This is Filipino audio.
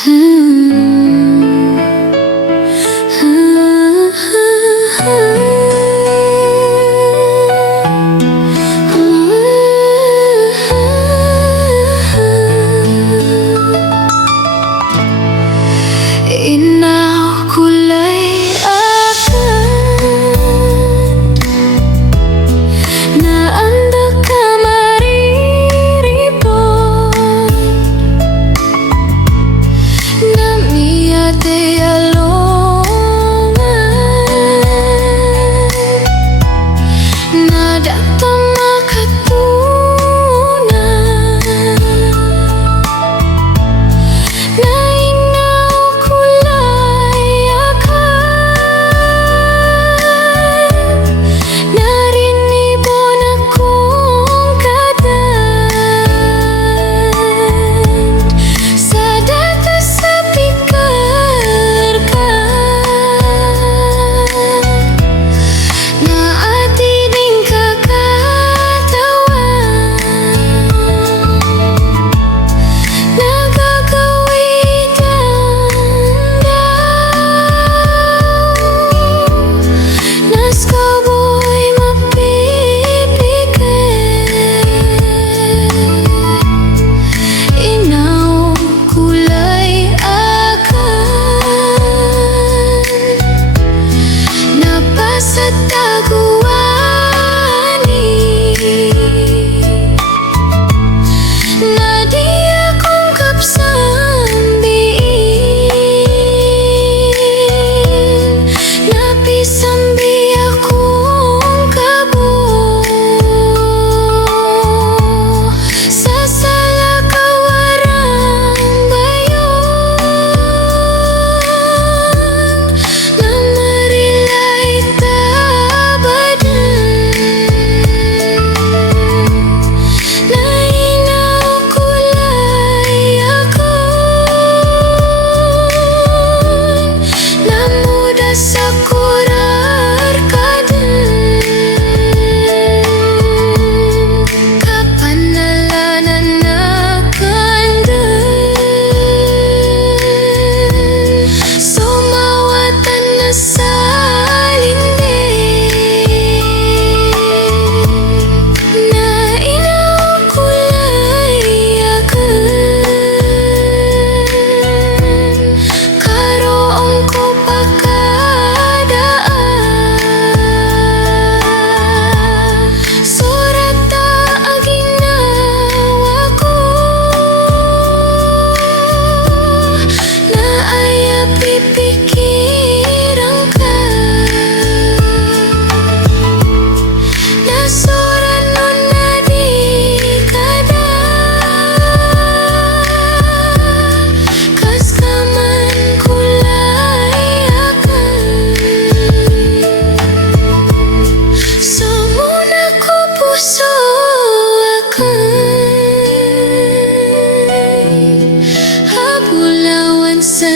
Inaw kulay akan na anda ka mariribon na miyate alongan na dato makatunan na sa taguani na di akong kapsambiin na pisambi akong kabo sa sala kawarang bayon na marilay sa kurar kaden kapanalanan na kandan sumawatan na sa linden na inaw kulay akan karoon ko pagka pipikiran ka nasuran nun na di kada kas kaman kulay akan sumuna ko puso akan habulawan sa